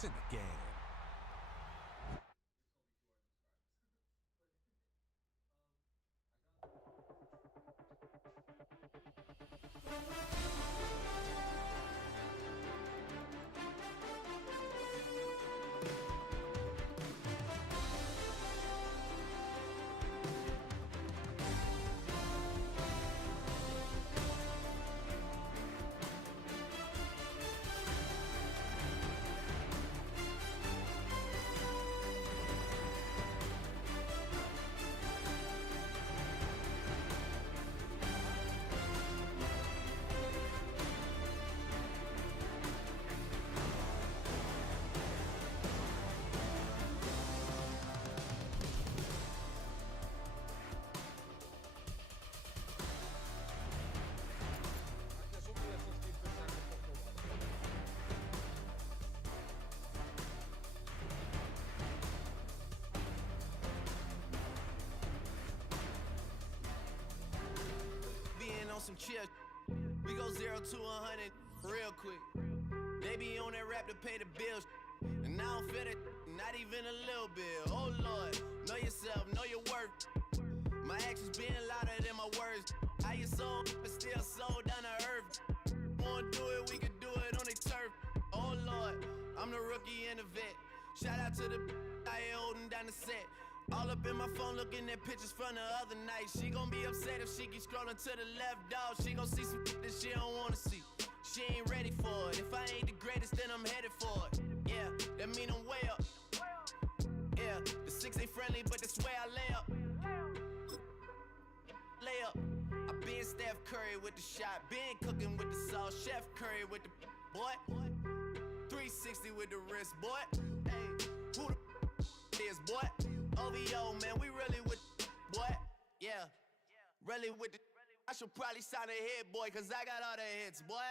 It's in the game. Some chill. We go 0 to 100 real quick. They be on that rap to pay the bills, and I don't feel it, not even a little bit. Oh Lord, know yourself, know your worth. My actions being louder than my words. How you sold, but still sold down to earth. Wanna do it, we can do it on the turf. Oh Lord, I'm the rookie and the vet. Shout out to the I ain't holding down the set. All up in my phone looking at pictures from the other night. She gon' be upset if she keep scrolling to the left, dog. She gon' see some that she don't wanna see. She ain't ready for it. If I ain't the greatest, then I'm headed for it. Yeah, that mean I'm way up. Yeah, the 6 ain't friendly, but that's where I lay up. Lay up. I been Steph Curry with the shot. Been cooking with the sauce. Chef Curry with the boy. 360 with the wrist, boy. Hey, who the is, boy? OVO, man, we really with boy. Yeah, really with the. I should probably sign a hit, boy, cause I got all the hits, boy.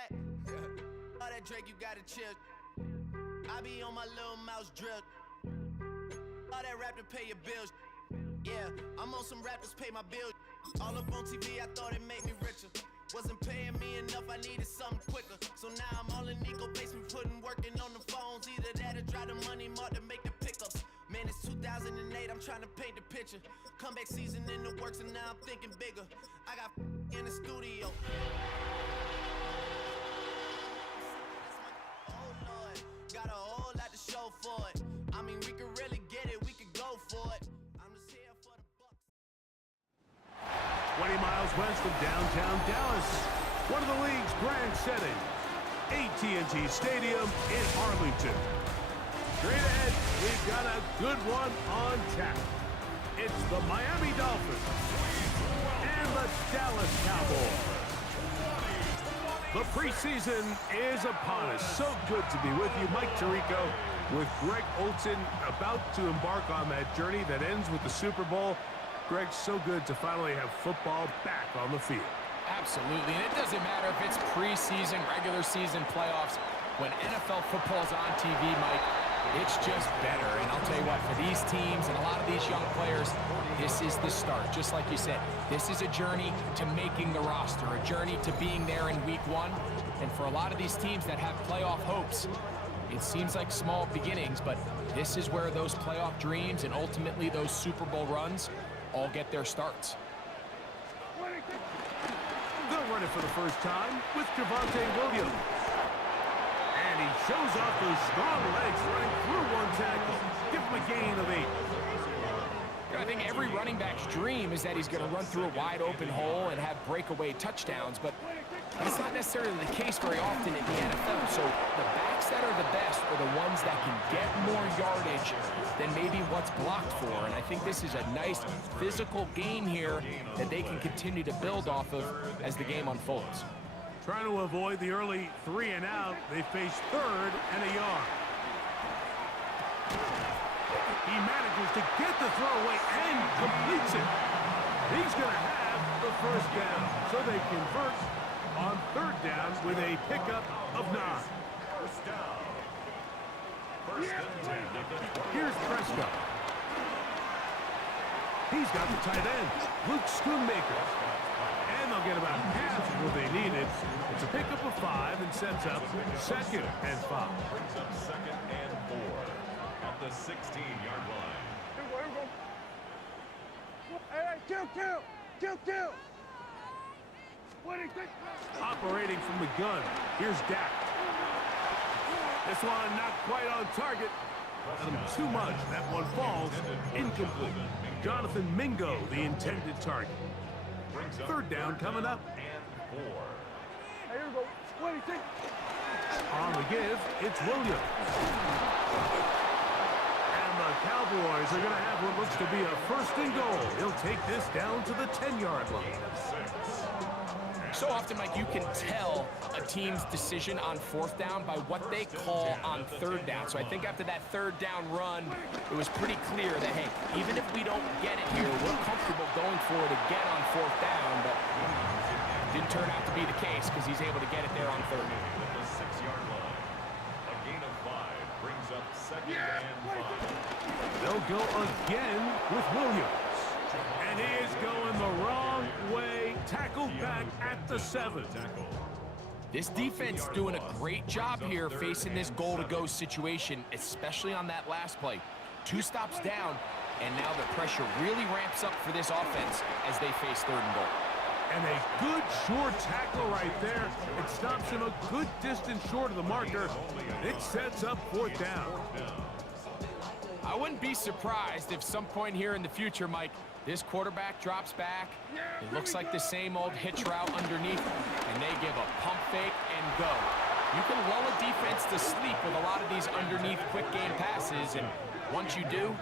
All that Drake, you gotta chill. I be on my little mouse drip. All that rap to pay your bills. Yeah, I'm on some rappers pay my bills. All up on TV, I thought it made me richer. Wasn't paying me enough, I needed something quicker. So now I'm all in Nico basement, working on the phones. Either that or drive the money mark to make the pickups. Man, it's 2008, I'm trying to paint the picture. Comeback season in the works and now I'm thinking bigger. I got in the studio. Oh Lord, got a whole lot to show for it. I mean, we could really get it, we could go for it. I'm just here for the bucks. 20 miles west of downtown Dallas, one of the league's grand settings, AT&T Stadium in Arlington. Straight ahead, we've got a good one on tap. It's the Miami Dolphins and the Dallas Cowboys. The preseason is upon us. So good to be with you. Mike Tirico with Greg Olson, about to embark on that journey that ends with the Super Bowl. Greg, so good to finally have football back on the field. Absolutely, and it doesn't matter if it's preseason, regular season, playoffs. When NFL football's on TV, Mike, it's just better. And I'll tell you what, for these teams and a lot of these young players, this is the start. Just like you said, this is a journey to making the roster, a journey to being there in week one. And for a lot of these teams that have playoff hopes, it seems like small beginnings, but this is where those playoff dreams and ultimately those Super Bowl runs all get their starts. They'll run it for the first time with Javonte Williams. And he shows off those strong legs running through one tackle. Give him a gain of 8. I think every running back's dream is that he's going to run through a wide open hole and have breakaway touchdowns, but that's not necessarily the case very often in the NFL. So the backs that are the best are the ones that can get more yardage than maybe what's blocked for. And I think this is a nice physical game here that they can continue to build off of as the game unfolds. Trying to avoid the early 3 and out, they face 3rd and a yard. He manages to get the throw away and completes it. He's going to have the first down. So they convert on 3rd down with a pickup of 9. First down. First and 10. Here's Prescott. He's got the tight end, Luke Schoonmaker. And they'll get about half of what they needed. It's a pickup of 5 and sets up 2nd and 5. Brings up 2nd and 4. at the 16-yard line. Here we go. Hey, kill. Operating from the gun. Here's Dak. This one not quite on target. Too much. That one falls incomplete. Jonathan Mingo, the intended target. Third down coming up. And 4. Hey, here we go. 26. On the give, it's Williams. And the Cowboys are going to have what looks to be a first and goal. He'll take this down to the 10-yard line. So often, Mike, you can tell a team's decision on fourth down by what they call on third down. So I think after that third down run, it was pretty clear that, hey, even if we don't get it here, we're comfortable going for it again on fourth down. But didn't turn out to be the case because he's able to get it there on third. At the 6-yard line. A gain of 5 brings up second and 5. They'll go again with Williams. And he is going the wrong way. Tackled back at the 7. This defense doing a great job here facing this goal-to-go situation, especially on that last play. 2 stops down, and now the pressure really ramps up for this offense as they face third and goal. And a good short tackle right there. It stops him a good distance short of the marker. It sets up fourth down. I wouldn't be surprised if some point here in the future, Mike, this quarterback drops back. It looks like the same old hitch route underneath, and they give a pump fake and go. You can lull a defense to sleep with a lot of these underneath quick game passes, and once you do,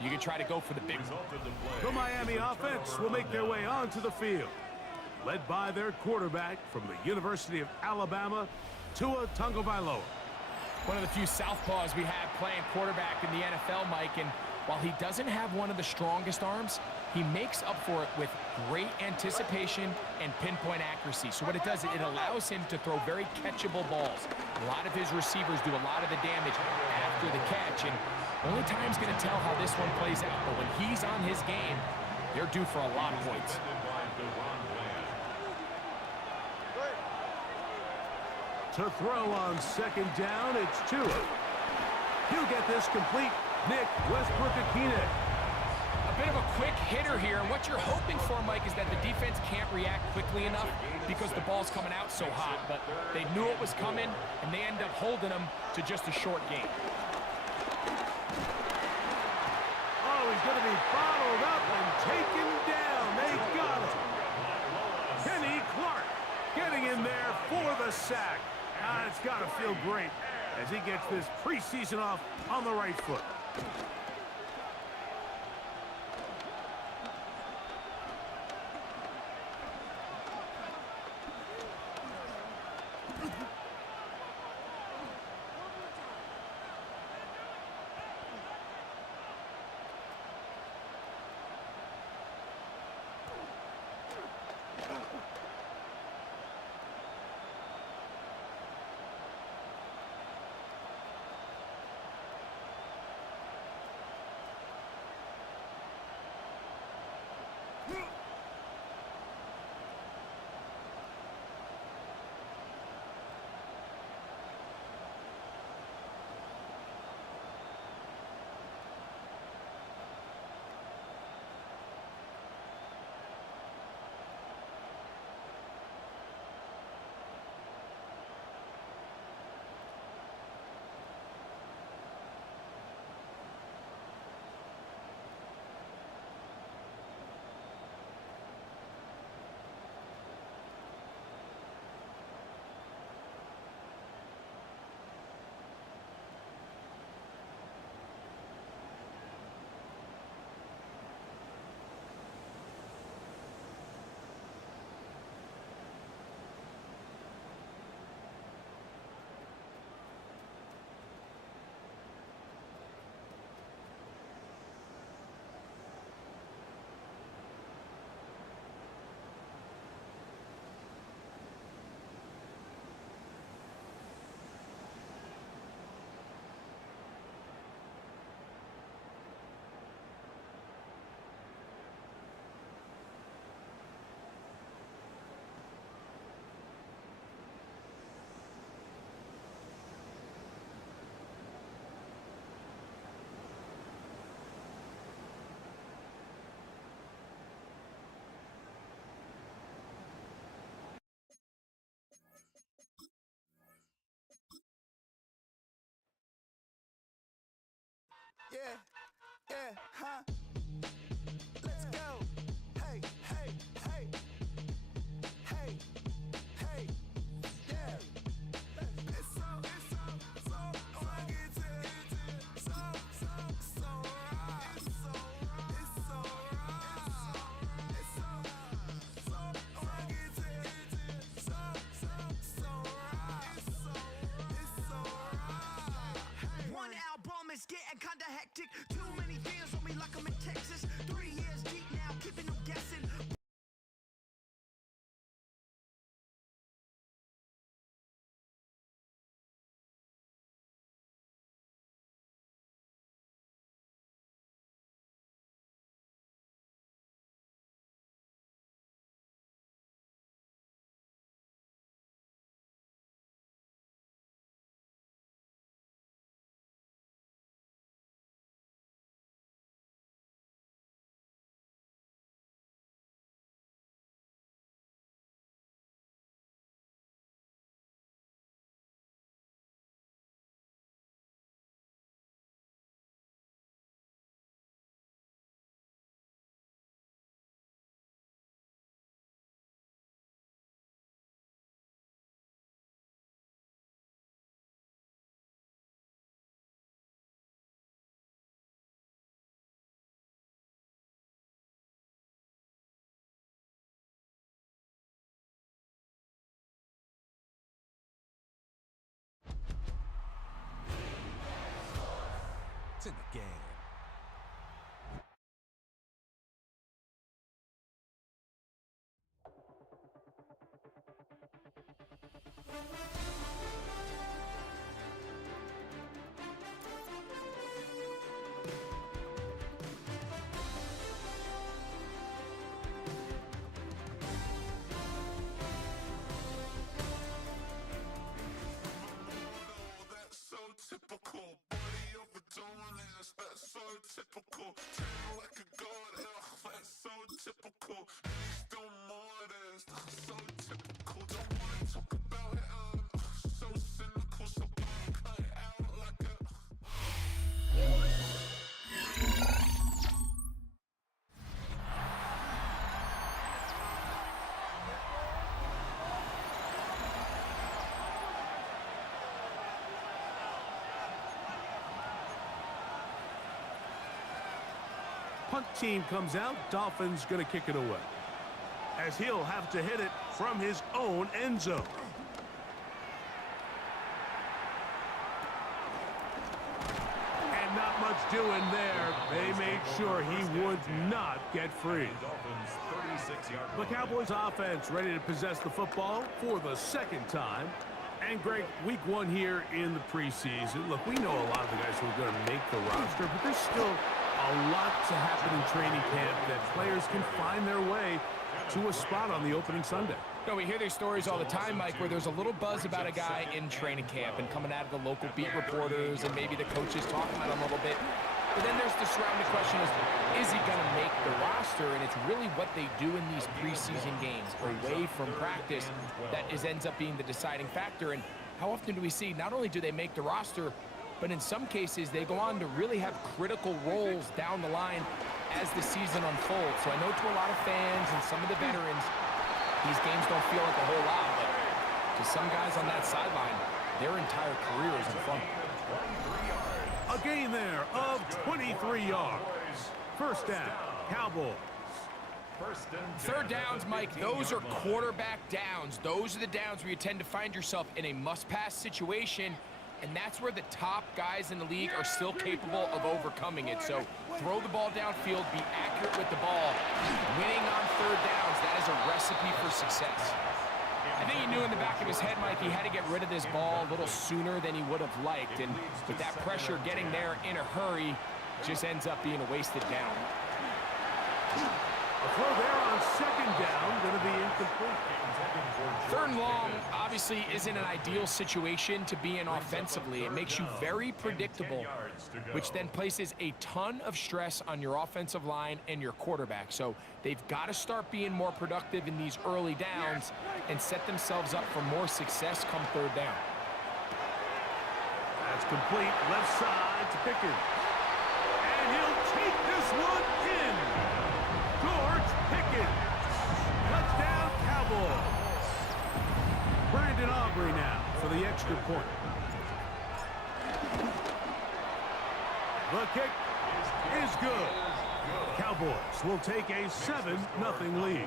you can try to go for the big one. The Miami offense will make their way onto the field, led by their quarterback from the University of Alabama, Tua Tagovailoa. One of the few southpaws we have playing quarterback in the NFL, Mike, and while he doesn't have one of the strongest arms, he makes up for it with great anticipation and pinpoint accuracy. So what it does, it allows him to throw very catchable balls. A lot of his receivers do a lot of the damage after the catch, and only time's going to tell how this one plays out. But when he's on his game, they're due for a lot of points. To throw on second down, it's Tua. He'll get this complete. Nick Westbrook-Akine. A bit of a quick hitter here, and what you're hoping for, Mike, is that the defense can't react quickly enough because the ball's coming out so hot. But they knew it was coming, and they end up holding them to just a short game. Oh, he's going to be bottled up and taken down. They got him. Kenny Clark getting in there for the sack. It's got to feel great as he gets this preseason off on the right foot. Let's go. Hey, hey, hey. Hey, hey, yeah. It's so fucking so right. It's so right. It's so fucking so right. One album is getting kinda hectic. Too many fans on me like I'm in Texas. 3 years deep now, keeping them guessing. It's in the game. That's so typical. Body overdoing this. That's so typical. Treating like a god. That's so typical. Please don't more this. That's so typical. Don't wanna talk about it. So cynical. So cut it out like a. Punt team comes out. Dolphins going to kick it away, as he'll have to hit it from his own end zone. And not much doing there. They made sure he would not get free. Dolphins 36-yard The Cowboys offense ready to possess the football for the second time. And Greg, week 1 here in the preseason. Look, we know a lot of the guys who are going to make the roster, but there's still a lot to happen in training camp that players can find their way to a spot on the opening Sunday. No, we hear these stories all the time, Mike, where there's a little buzz about a guy in training camp and coming out of the local beat reporters and maybe the coaches talking about him a little bit. But then there's the surrounding question is he going to make the roster? And it's really what they do in these preseason games away from practice that ends up being the deciding factor. And how often do we see not only do they make the roster, but in some cases they go on to really have critical roles down the line as the season unfolds. So I know to a lot of fans and some of the veterans, these games don't feel like a whole lot, but to some guys on that sideline, their entire career is in front of them. A gain there of 23 yards. First down, Cowboys. Third downs, Mike, those are quarterback downs. Those are the downs where you tend to find yourself in a must-pass situation, and that's where the top guys in the league are still capable of overcoming it. So throw the ball downfield, be accurate with the ball. Winning on third downs, that is a recipe for success. I think he knew in the back of his head, Mike, he had to get rid of this ball a little sooner than he would have liked. And with that pressure getting there in a hurry, just ends up being a wasted down. A throw there on second down, going to be incomplete. Third and long obviously isn't an ideal situation to be in offensively. It makes you very predictable, which then places a ton of stress on your offensive line and your quarterback. So they've got to start being more productive in these early downs and set themselves up for more success come third down. That's complete, left side to Pickens. the extra point. The kick is good. Cowboys will take a 7-0 lead.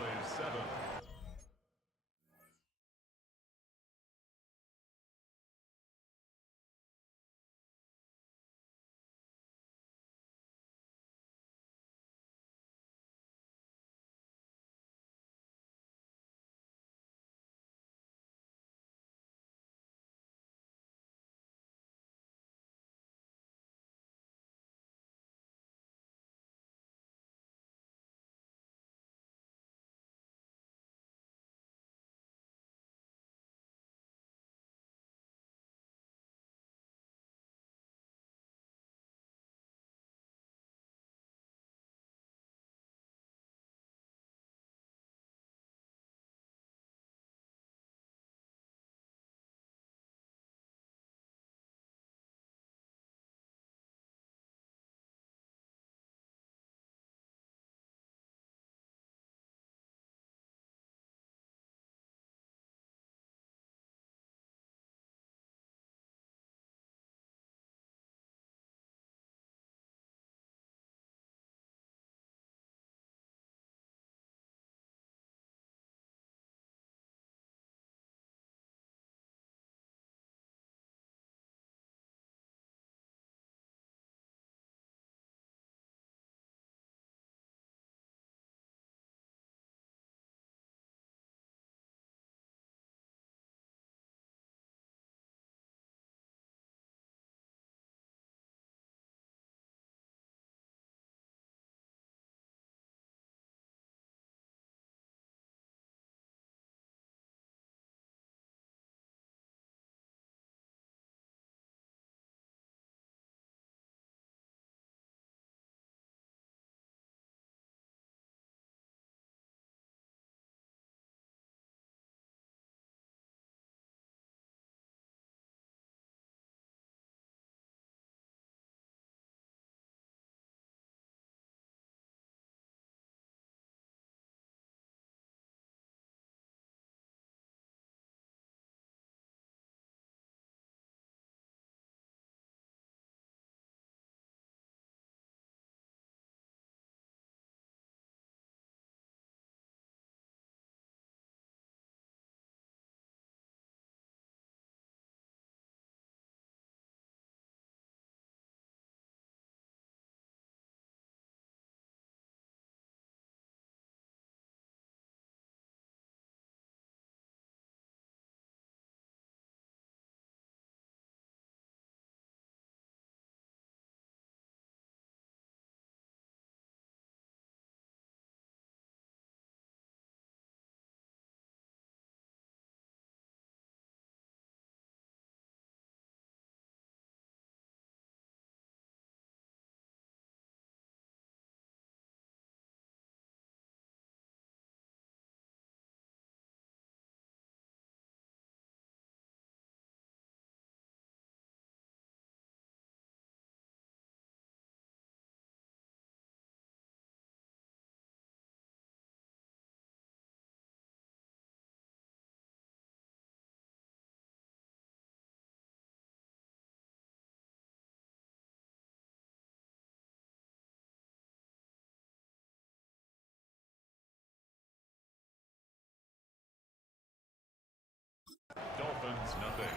Dolphins, nothing.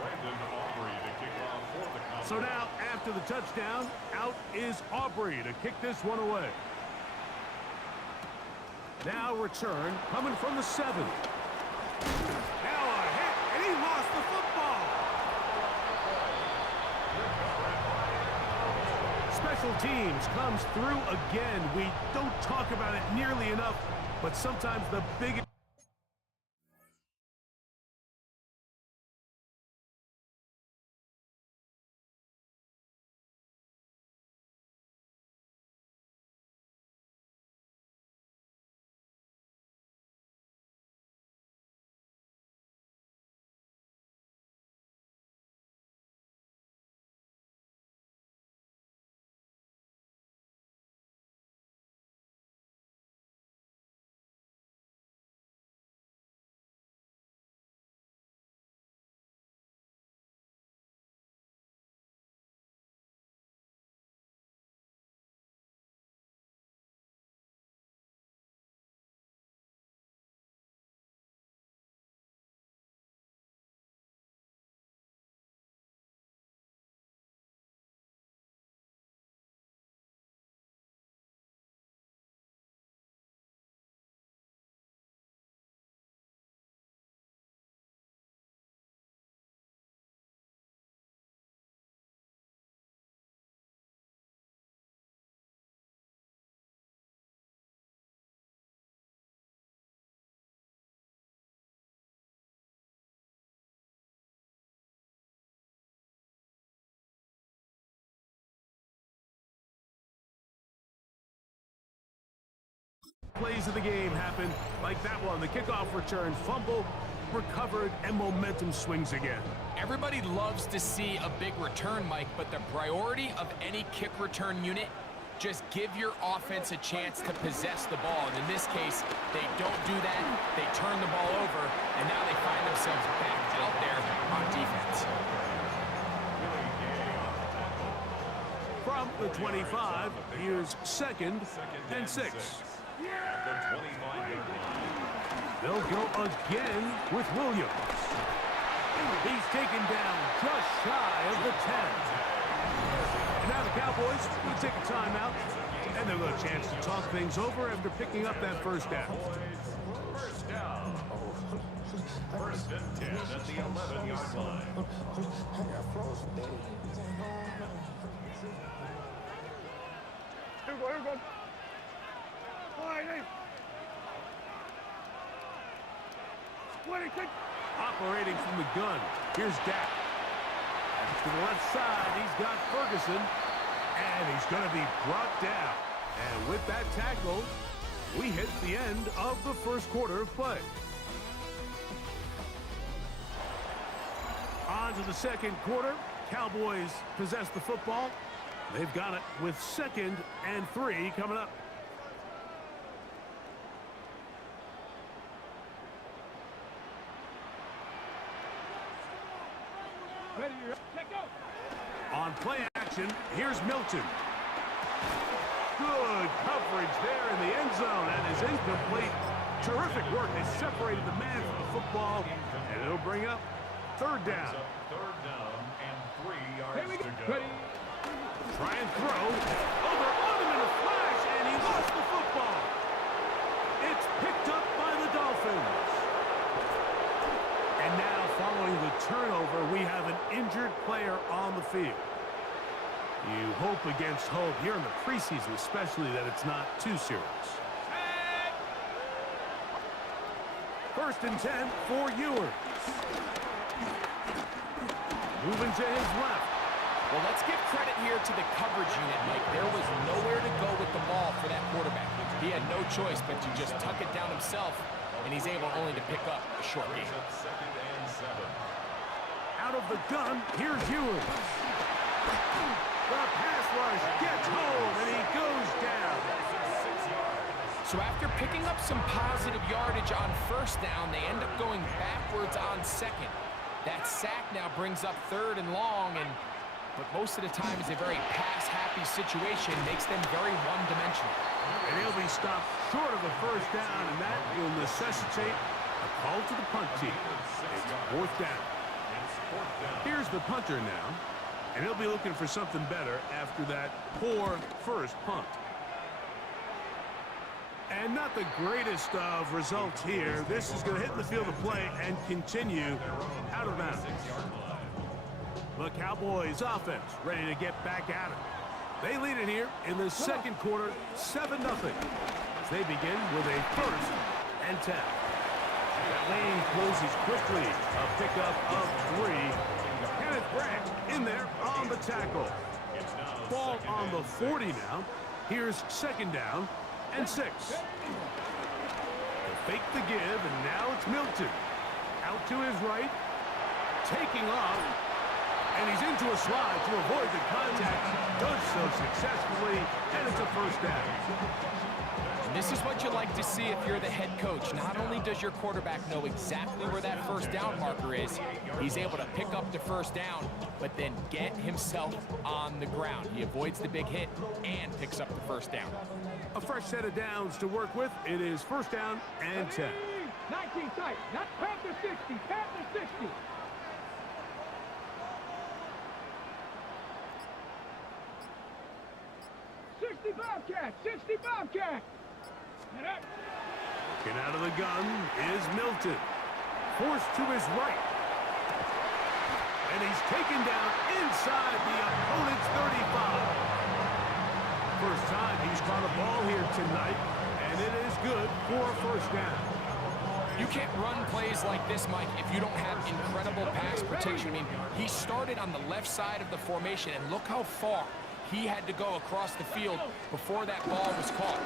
Brandon Aubrey to kick off for the Cowboys. So now, after the touchdown, out is Aubrey to kick this one away. Now return coming from the 7. Now a hit, and he lost the football. Special teams comes through again. We don't talk about it nearly enough, but sometimes the biggest plays of the game happen, like that one. The kickoff return, fumble, recovered, and momentum swings again. Everybody loves to see a big return, Mike, but the priority of any kick return unit, just give your offense a chance to possess the ball. And in this case, they don't do that. They turn the ball over, and now they find themselves back out there on defense. From the 25, here's 2nd and 6. At the 25-yard line. They'll go again with Williams. He's taken down just shy of the 10. And now the Cowboys will take a timeout, and they'll have a chance to talk things over after picking up that first down. First down. 1st and 10 at the 11-yard line. Here we go, here we go. Line, hey. 26. Operating from the gun, here's Dak. To the left side, he's got Ferguson, and he's going to be brought down. And with that tackle, we hit the end of the first quarter of play. On to the second quarter. Cowboys possess the football. They've got it with 2nd and 3 coming up. Ready, check out. On play action, here's Milton. Good coverage there in the end zone, and is incomplete. Terrific work. They separated the man from the football, and it'll bring up 3rd down. 3rd down and 3 yards Here we go. to go. Ready. Try and throw. Over on him in a flash, and he lost the football. It's picked up by the Dolphins. And now, following the turnover, we have an injured player on the field. You hope against hope here in the preseason, especially, that it's not too serious. 1st and 10 for Ewers. Moving to his left. Well, let's give credit here to the coverage unit, Mike. There was nowhere to go with the ball for that quarterback. He had no choice but to just tuck it down himself, and he's able only to pick up a short gain. 2nd and 7. Out of the gun, here's Ewers. The pass rush gets home, and he goes down. So after picking up some positive yardage on 1st down, they end up going backwards on 2nd. That sack now brings up 3rd and long, but most of the time is a very pass-happy situation, makes them very one-dimensional. And he'll be stopped short of the 1st down, and that will necessitate a call to the punt team. It's 4th down. Here's the punter now, and he'll be looking for something better after that poor first punt. And not the greatest of results here. This is going to hit the field of play and continue out of bounds. The Cowboys offense ready to get back at it. They lead it here in the second quarter, 7-0. As they begin with a 1st and 10. That lane closes quickly. A pickup of 3. Kenneth Branch in there on the tackle. Ball on the 40 now. Here's 2nd down and 6. They fake the give, and now it's Milton. Out to his right, taking off, and he's into a slide to avoid the contact. Does so successfully, and it's a 1st down. This is what you like to see if you're the head coach. Not only does your quarterback know exactly where that 1st down marker is, he's able to pick up the 1st down, but then get himself on the ground. He avoids the big hit and picks up the 1st down. A fresh set of downs to work with. It is 1st down and 10. 19 tight. Not Panther 60. Panther 60. Bobcat. 60 Bobcat. Looking out of the gun is Milton. Forced to his right. And he's taken down inside the opponent's 35. First time he's caught a ball here tonight, and it is good for a 1st down. You can't run plays like this, Mike, if you don't have incredible pass protection. I mean, he started on the left side of the formation, and look how far he had to go across the field before that ball was caught.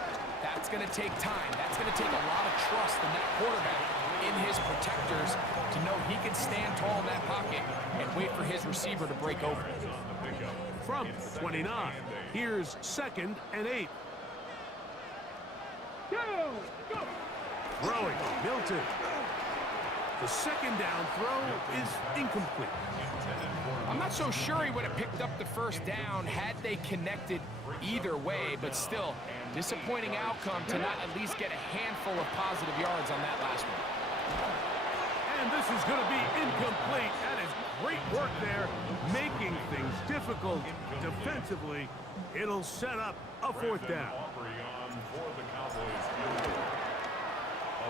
That's going to take time. That's going to take a lot of trust in that quarterback, in his protectors, to know he can stand tall in that pocket and wait for his receiver to break over. From the 29, here's 2nd and 8. Go! Throwing, Milton. The 2nd down throw is incomplete. I'm not so sure he would have picked up the first down had they connected either way, but still, disappointing outcome to not at least get a handful of positive yards on that last one. And this is going to be incomplete. That is great work there, making things difficult defensively. It'll set up a 4th down.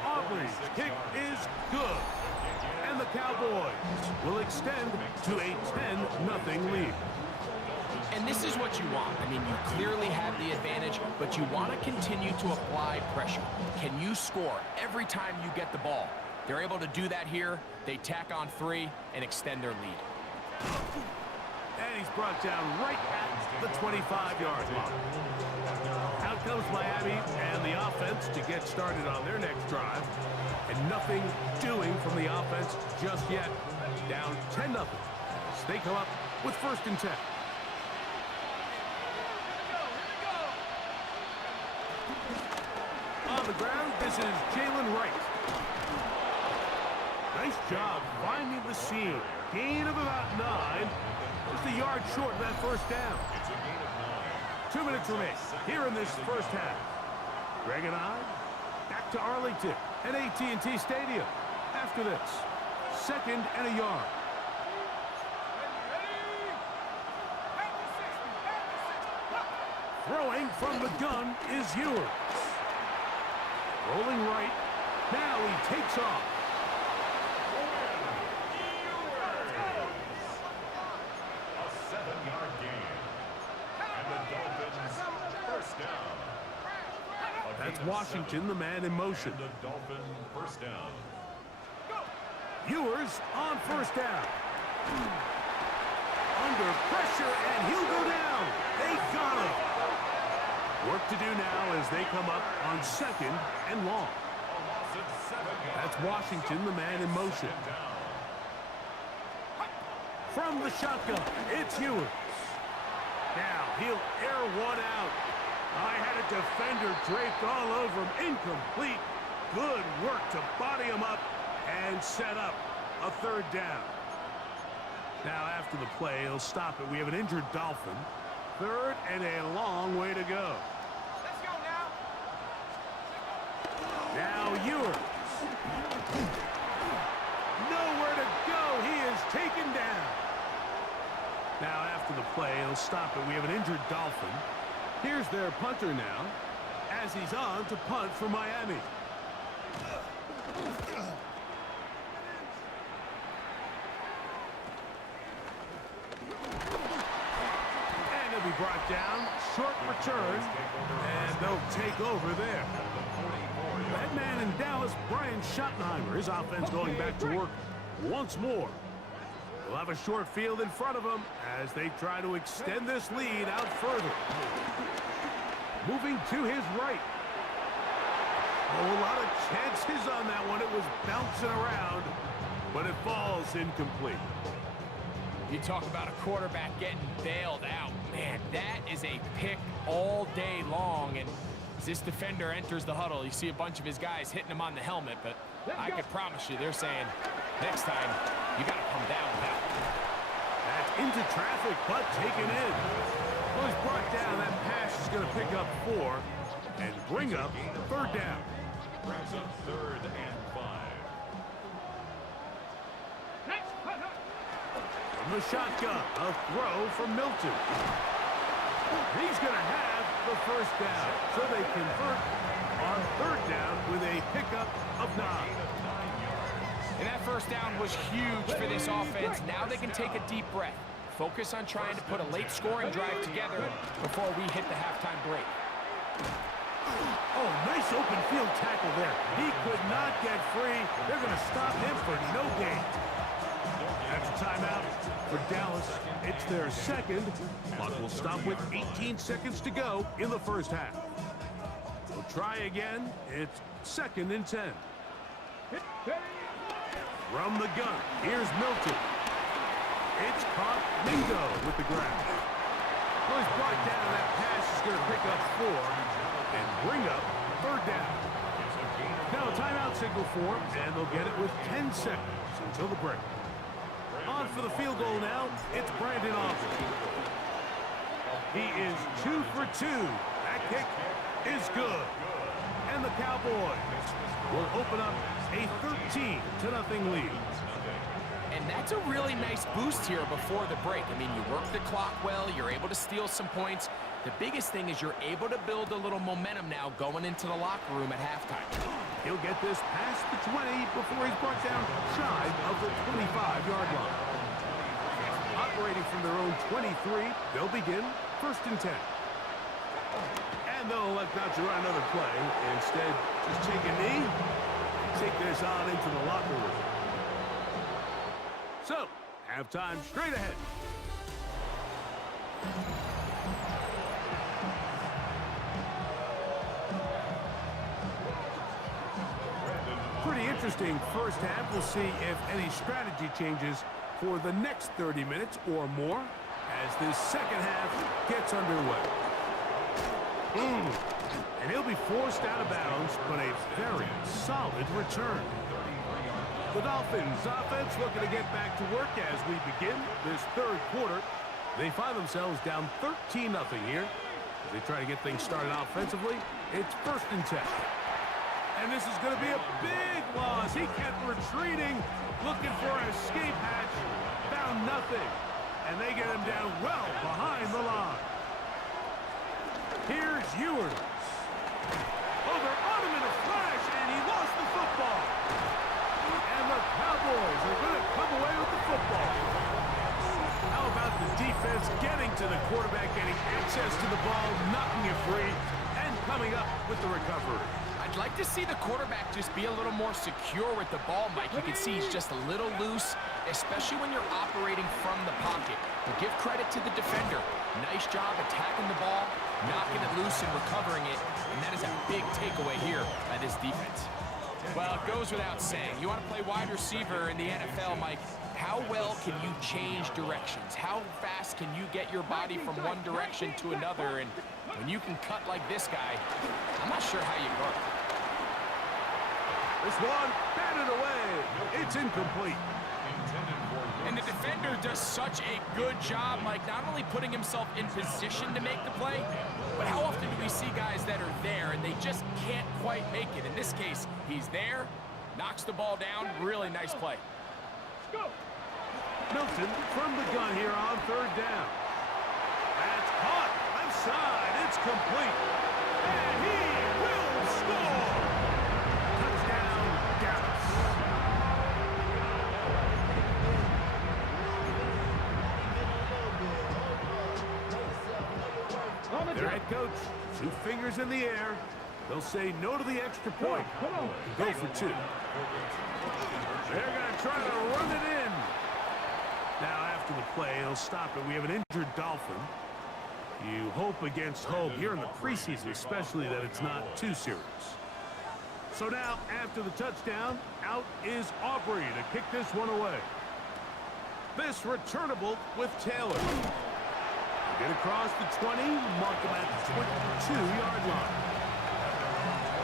Aubrey's kick is good. And the Cowboys will extend to a 10-0 lead. And this is what you want. I mean, you clearly have the advantage, but you want to continue to apply pressure. Can you score every time you get the ball? They're able to do that here. They tack on 3 and extend their lead. And he's brought down right at the 25-yard line. Out comes Miami and the offense to get started on their next drive. And nothing doing from the offense just yet. Down 10-0. They come up with 1st and 10. On the ground, this is Jalen Wright. Nice job finding the seam. Gain of about 9. Just a yard short of that 1st down. 2 minutes remain here in this 1st half. Greg and I back to Arlington at AT&T Stadium. After this, 2nd and a yard. Throwing from the gun is Ewers. Rolling right. Now he takes off. A 7-yard gain. And the Dolphins 1st down. That's Washington, the man in motion. And the Dolphin 1st down. Ewers on 1st down. Under pressure, and he'll go down. They got him. Work to do now as they come up on 2nd and long. That's Washington, the man in motion. From the shotgun, it's Ewers. Now he'll air one out. I had a defender draped all over him. Incomplete. Good work to body him up and set up a 3rd down. Now after the play, he'll stop it. We have an injured Dolphin. 3rd and a long way to go. Let's go now. Now Ewers. Nowhere to go. He is taken down. Now after the play, he'll stop it. We have an injured Dolphin. Here's their punter now as he's on to punt for Miami. And he'll be brought down. Short return. And they'll take over there. That man in Dallas, Brian Schottenheimer, his offense going back to work once more. We'll have a short field in front of them as they try to extend this lead out further. Moving to his right. Oh, a lot of chances on that one. It was bouncing around, but it falls incomplete. You talk about a quarterback getting bailed out. Man, that is a pick all day long. And as this defender enters the huddle, you see a bunch of his guys hitting him on the helmet, but I can promise you they're saying, next time, you got to come down with that. That's into traffic, but taken in. Well, he's brought down. That pass is going to pick up 4 and bring up 3rd down. Brings up 3rd and 5. From the shotgun, a throw from Milton. He's going to have the 1st down, so they convert on 3rd down with a pickup of 9. And that 1st down was huge for this offense. Now they can take a deep breath. Focus on trying to put a late scoring drive together before we hit the halftime break. Oh, nice open field tackle there. He could not get free. They're going to stop him for no gain. That's a timeout for Dallas. It's their second. Clock will stop with 18 seconds to go in the first half. We'll try again. It's 2nd and 10. From the gun, here's Milton. It's caught. Mingo with the grab. Well, he's brought down. That pass is going to pick up 4 and bring up 3rd down. Now a timeout signal for him, and they'll get it with 10 seconds until the break. On for the field goal now, it's Brandon Aubrey. He is 2 for 2. That kick is good. And the Cowboys will open up a 13-0 lead. And that's a really nice boost here before the break. I mean, you work the clock well, you're able to steal some points. The biggest thing is you're able to build a little momentum now going into the locker room at halftime. He'll get this past the 20 before he's brought down shy of the 25-yard line. Operating from their own 23, they'll begin 1st and 10. And they'll elect not to run another play. Instead, just take a knee and take this on into the locker room. So, halftime straight ahead. Pretty interesting first half. We'll see if any strategy changes for the next 30 minutes or more as this second half gets underway. And he'll be forced out of bounds, but a very solid return. The Dolphins offense looking to get back to work as we begin this 3rd quarter. They find themselves down 13-0 here. As they try to get things started offensively, it's 1st and 10. And this is going to be a big loss. He kept retreating, looking for an escape hatch, found nothing. And they get him down well behind the line. Here's Ewers. Oh, they're on him in a flash, and he lost the football. And the Cowboys are going to come away with the football. How about the defense getting to the quarterback, getting access to the ball, knocking it free, and coming up with the recovery? I'd like to see the quarterback just be a little more secure with the ball, Mike. You can see he's just a little loose, especially when you're operating from the pocket. But give credit to the defender. Nice job attacking the ball, knocking it loose and recovering it. And that is a big takeaway here by this defense. Well, it goes without saying. You want to play wide receiver in the NFL, Mike, how well can you change directions? How fast can you get your body from one direction to another? And when you can cut like this guy, I'm not sure how you work. This one batted away. It's incomplete. And the defender does such a good job, Mike, not only putting himself in position to make the play, but how often do we see guys that are there and they just can't quite make it? In this case, he's there, knocks the ball down, really nice play. Go. Milton from the gun here on 3rd down. That's caught. Left side. It's complete. And he will score. Touchdown, Dallas. Their head coach, 2 fingers in the air. They'll say no to the extra point. Go for 2. They're going to try to run it in. Now, after the play, he'll stop it. We have an injured Dolphin. You hope against hope here in the preseason, especially that it's not too serious. So now, after the touchdown, out is Aubrey to kick this one away. This returnable with Taylor. Get across the 20, mark him at the 22-yard line.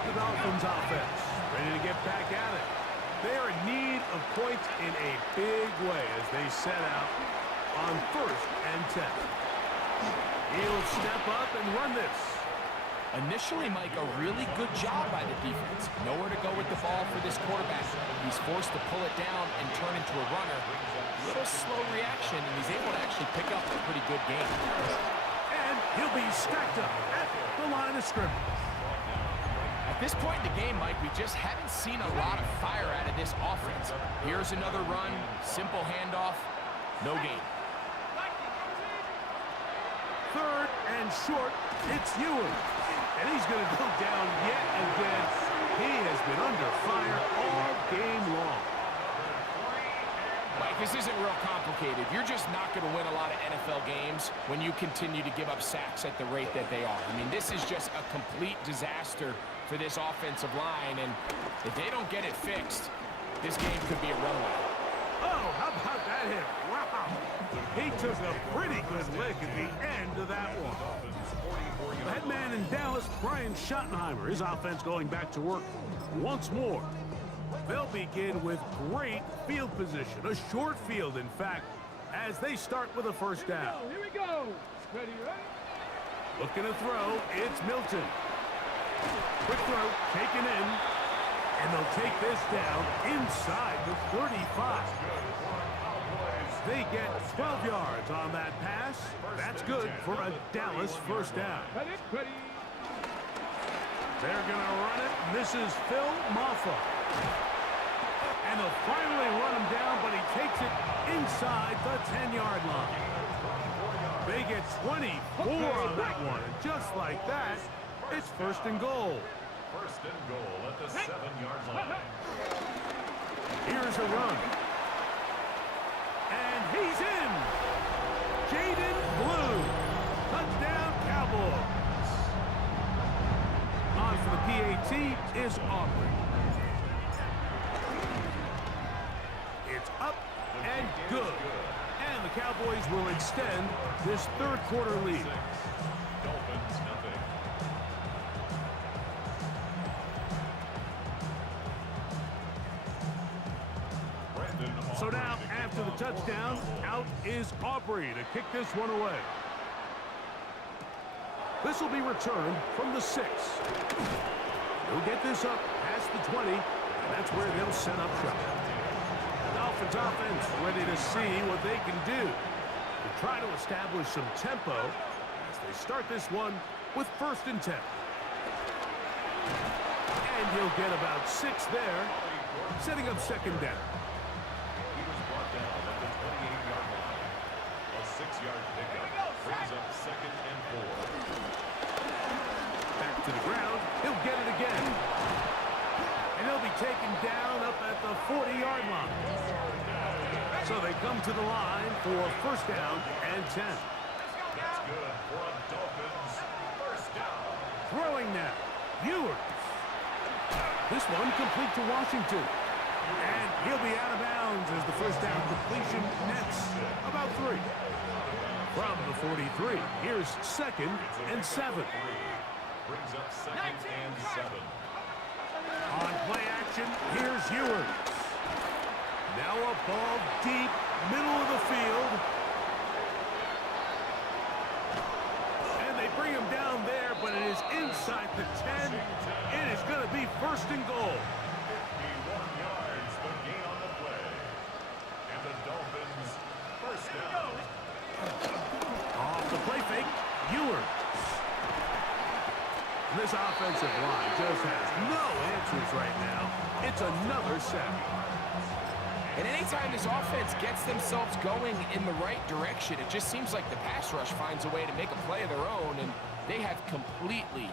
The Dolphins offense ready to get back at it. They are in need of points in a big way as they set out on 1st and 10. He'll step up and run this. Initially, Mike, a really good job by the defense. Nowhere to go with the ball for this quarterback. He's forced to pull it down and turn into a runner. A little slow reaction, and he's able to actually pick up a pretty good game. And he'll be stacked up at the line of scrimmage. At this point in the game, Mike, we just haven't seen a lot of fire out of this offense. Here's another run, simple handoff, no gain. 3rd and short, it's Ewers. And he's going to go down yet again. He has been under fire all game long. Well, Mike, this isn't real complicated. You're just not going to win a lot of NFL games when you continue to give up sacks at the rate that they are. I mean, this is just a complete disaster for this offensive line, and if they don't get it fixed, this game could be a runaway. Oh, how about that hit? Wow. He took a pretty good lick at the end of that one. The head man in Dallas, Brian Schottenheimer, his offense going back to work once more. They'll begin with great field position, a short field, in fact, as they start with a first down. Here we go. Ready, ready? Looking to throw, it's Milton. Quick throw, taken in, and they'll take this down inside the 35. They get 12 yards on that pass. That's good for a Dallas first down. Ready, ready. They're going to run it. This is Phil Maffa. And they'll finally run him down, but he takes it inside the 10-yard line. They get 24 on that one. And just like that, it's first and goal. First and goal at the 7-yard line. Here's a run. And he's in. Jaden Blue. Touchdown, Cowboys. On for the PAT is Aubrey. It's up and good. And the Cowboys will extend this third quarter lead. Dolphins nothing. So now, after the touchdown, out is Aubrey to kick this one away. This will be returned from the 6. He'll get this up past the 20, and that's where they'll set up shop. The Dolphins offense ready to see what they can do to try to establish some tempo as they start this one with first and 10. And he'll get about 6 there, setting up second down. He was brought down at the 28-yard line. A 6-yard pickup brings up second and 4. Back to the ground. He'll get it again. And he'll be taken down up at the 40-yard line. So they come to the line for first down and 10. That's good for a Dolphins first down. Throwing now. Ewers. This one complete to Washington. And he'll be out of bounds as the first down completion nets about 3. From the 43, here's second and 7. Brings up second and 7. On play action, here's Ewers. Now a ball deep, middle of the field. And they bring him down there, but it is inside the 10. It is going to be first and goal. 51 yards, the gain on the play. And the Dolphins first down. Off the play fake, Ewers. This offensive line just has no answers right now. It's another sack. And anytime this offense gets themselves going in the right direction, it just seems like the pass rush finds a way to make a play of their own, and they have completely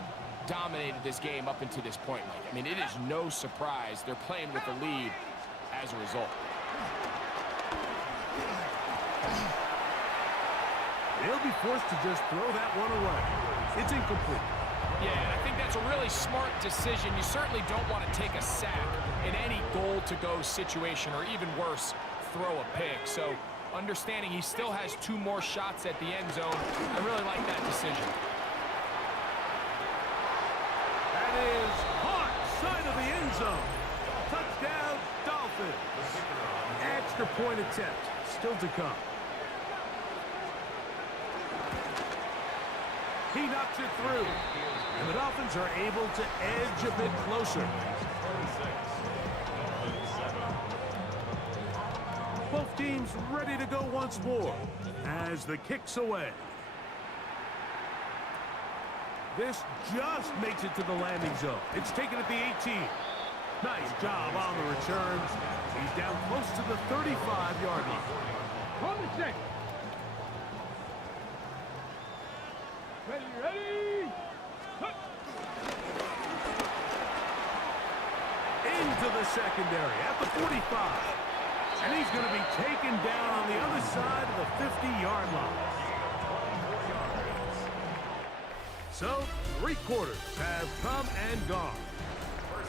dominated this game up until this point, Mike. I mean, it is no surprise they're playing with the lead as a result. They'll be forced to just throw that one away. It's incomplete. Yeah, and I think that's a really smart decision. You certainly don't want to take a sack in any goal-to-go situation, or even worse, throw a pick. So understanding he still has 2 more shots at the end zone, I really like that decision. That is caught side of the end zone. Touchdown, Dolphins. Extra point attempt still to come. He knocks it through. And the Dolphins are able to edge a bit closer. Both teams ready to go once more as the kick's away. This just makes it to the landing zone. It's taken at the 18. Nice job on the return. He's down close to the 35-yard line. From the 6. Ready, ready. Into the secondary at the 45. And he's going to be taken down on the other side of the 50-yard line. So, 3 quarters have come and gone.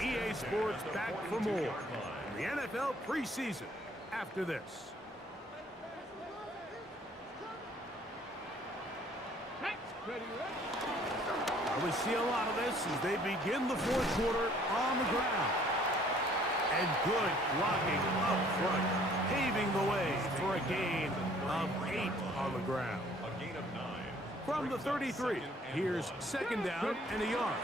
EA Sports back for more in the NFL preseason after this. We see a lot of this as they begin the 4th quarter on the ground. And good blocking up front, paving the way for a gain of 8 on the ground. A gain of 9. From the 33, here's 2nd down and a yard.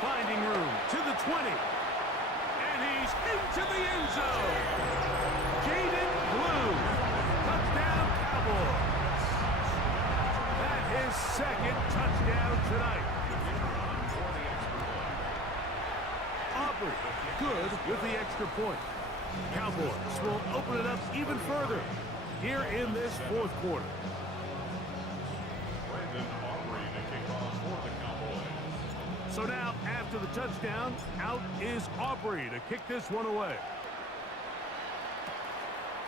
Finding room to the 20. And he's into the end zone. Jaden Blue. Touchdown, Cowboys. That is 2nd touchdown tonight. Aubrey, good with the extra point. Cowboys will open it up even further here in this 4th quarter. So now, after the touchdown, out is Aubrey to kick this one away.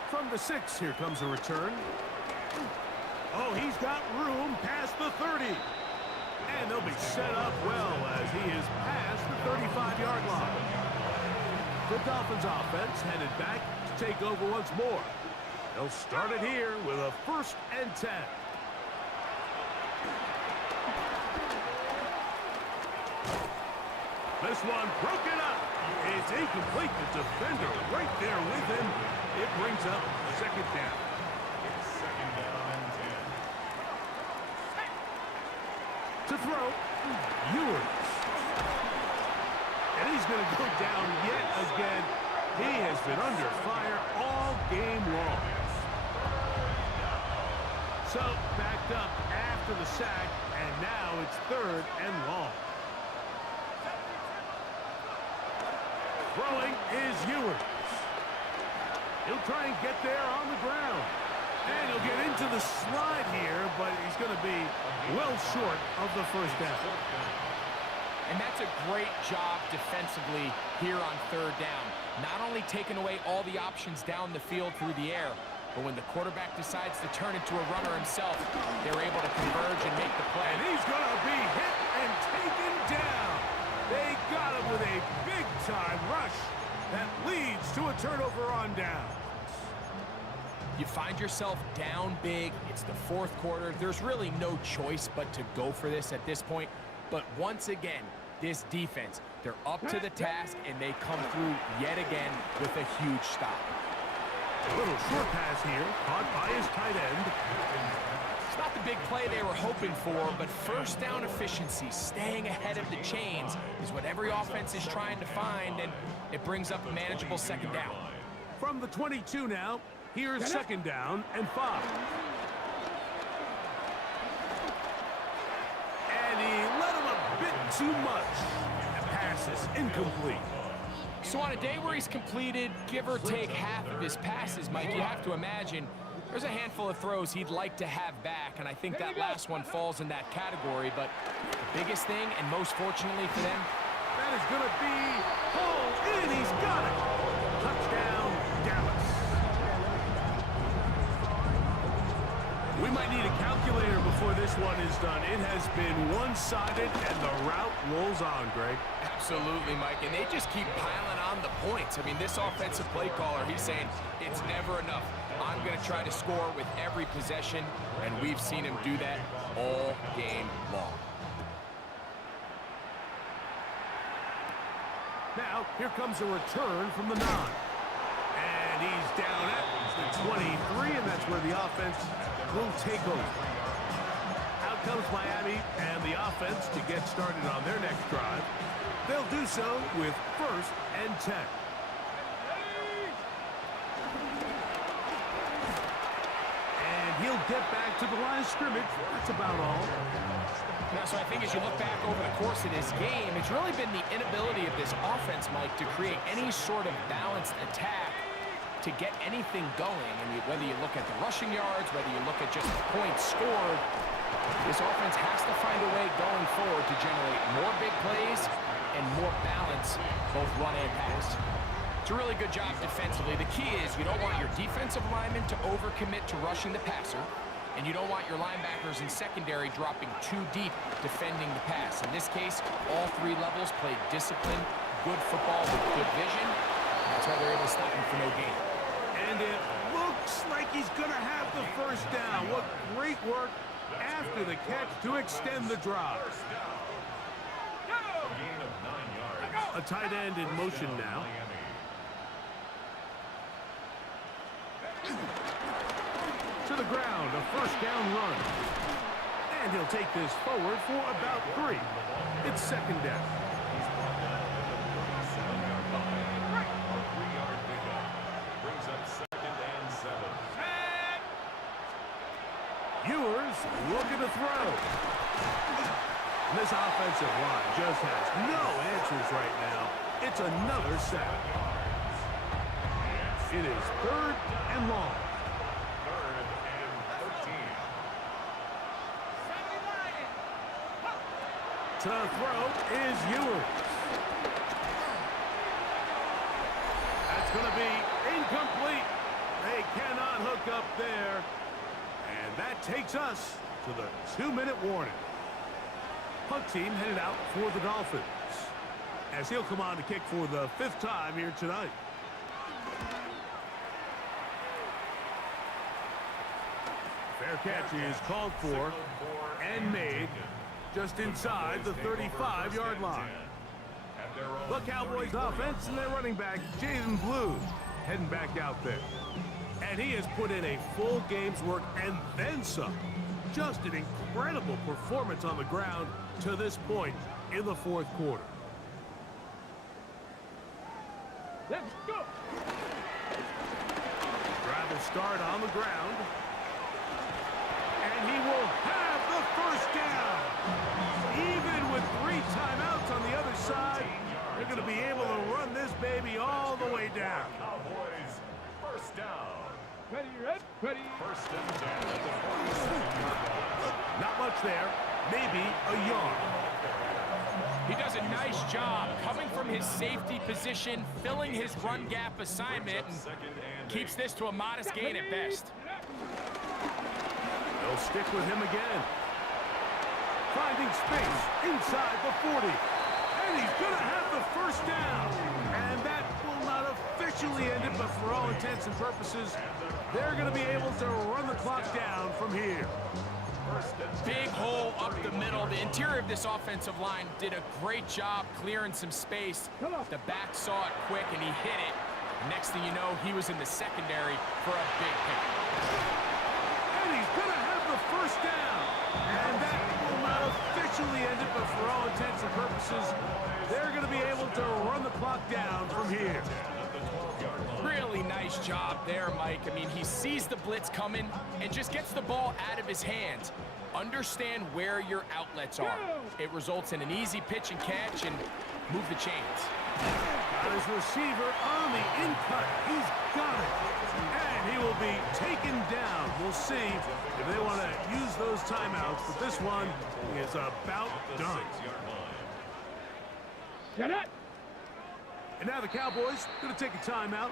From the 6, here comes a return. Oh, he's got room past the 30. And they'll be set up well as he is past the 35-yard line. The Dolphins offense headed back to take over once more. They'll start it here with a 1st and 10. This one broken up. It's incomplete. The defender right there with him. It brings up 2nd down. It's 2nd down and 10. To throw, Ewers. And he's going to go down yet again. He has been under fire all game long. So, backed up after the sack, and now it's 3rd and long. Throwing is Ewers. He'll try and get there on the ground. And he'll get into the slide here, but he's going to be well short of the 1st down. And that's a great job defensively here on 3rd down. Not only taking away all the options down the field through the air, but when the quarterback decides to turn into a runner himself, they're able to converge and make the play. And he's going to be hit and taken down. They got him with a big-time rush that leads to a turnover on down. You find yourself down big. It's the 4th quarter. There's really no choice but to go for this at this point. But once again, this defense, they're up to the task, and they come through yet again with a huge stop. A little short pass here, caught by his tight end. It's not the big play they were hoping for, but 1st down efficiency, staying ahead of the chains, is what every offense is trying to find, and it brings up a manageable 2nd down. From the 22 now, here's 2nd down and 5. And he let him a bit too much. That pass is incomplete. So on a day where he's completed, give or take half of his passes, Mike, you have to imagine there's a handful of throws he'd like to have back, and I think that last one falls in that category. But the biggest thing, and most fortunately for them, that is going to be hauled in. He's got it. Touchdown, Dallas. We might need a calculator before this one is done. It has been one-sided, and the route rolls on, Greg. Absolutely, Mike, and they just keep piling on the points. I mean, this offensive play caller, he's saying it's never enough. I'm going to try to score with every possession, and we've seen him do that all game long. Now, here comes a return from the 9. And he's down at the 23, and that's where the offense will take over. Out comes Miami and the offense to get started on their next drive. They'll do so with 1st and 10. And he'll get back to the line of scrimmage. That's about all. Now, so I think as you look back over the course of this game, it's really been the inability of this offense, Mike, to create any sort of balanced attack to get anything going. I mean, whether you look at the rushing yards, whether you look at just the points scored, this offense has to find a way going forward to generate more big plays and more balance, both run and pass. It's a really good job defensively. The key is you don't want your defensive linemen to overcommit to rushing the passer, and you don't want your linebackers in secondary dropping too deep defending the pass. In this case, all three levels played disciplined, good football with good vision. That's why they're able to stop him for no gain. And it looks like he's going to have the first down. What great work after the catch to extend the drive. A tight end in motion now. To the ground, a first down run. And he'll take this forward for about 3. It's second down. Brings up second and 7. Ewers looking to throw. And this offensive line just has no answers right now. It's another sack. It is 3rd and long. 3rd and 13. To throw is Ewers. That's going to be incomplete. They cannot hook up there. And that takes us to the 2-minute warning. Punt team headed out for the Dolphins, as he'll come on to kick for the 5th time here tonight. Fair catch is called for and made just inside the 35-yard line. The Cowboys offense and their running back, Jaden Blue, heading back out there. And he has put in a full game's work and then some. Just an incredible performance on the ground to this point in the 4th quarter. Let's go. Drive will start on the ground. And he will have the first down. Even with 3 timeouts on the other side, they're going to be able to run this baby all the way down. Cowboys, first down. Ready, Red? Ready. First and 10 at the 47-yard line. Not much there. Maybe a yard. He does a nice job coming from his safety position, filling his run gap assignment, and keeps this to a modest gain at best. They'll stick with him again. Finding space inside the 40. And he's going to have the first down. And that will not officially end it, but for all intents and purposes, they're going to be able to run the clock down from here. Big hole up the middle. The interior of this offensive line did a great job clearing some space. The back saw it quick, and he hit it. Next thing you know, he was in the secondary for a big hit. And he's going to have the first down. And that will not officially end it, but for all intents and purposes, they're going to be able to run the clock down from here. Really nice job there, Mike. I mean, he sees the blitz coming and just gets the ball out of his hands. Understand where your outlets are. It results in an easy pitch and catch and move the chains. Got his receiver on the in-cut. He's got it. And he will be taken down. We'll see if they want to use those timeouts, but this one is about done. Get it. And now the Cowboys going to take a timeout,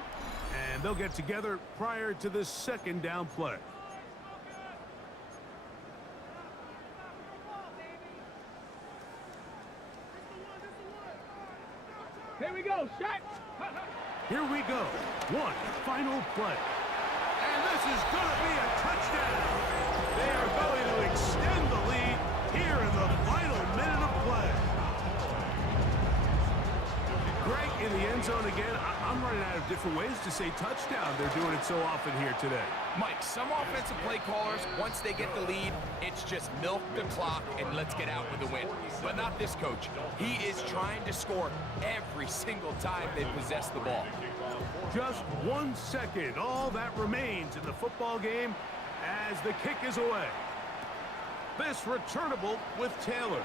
and they'll get together prior to this second down play. Here we go, shot. Here we go. One final play. And this is going to be a touchdown. They are going to extend the lead here in the final minute of play. Greg in the end zone again. I'm running out of different ways to say touchdown. They're doing it so often here today. Mike, some offensive play callers, once they get the lead, it's just milk the clock and let's get out with a win. But not this coach. He is trying to score every single time they possess the ball. Just 1 second. All that remains in the football game as the kick is away. This returnable with Taylor.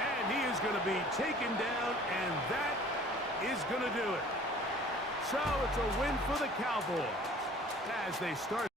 And he is going to be taken down, and that is going to do it. So it's a win for the Cowboys as they start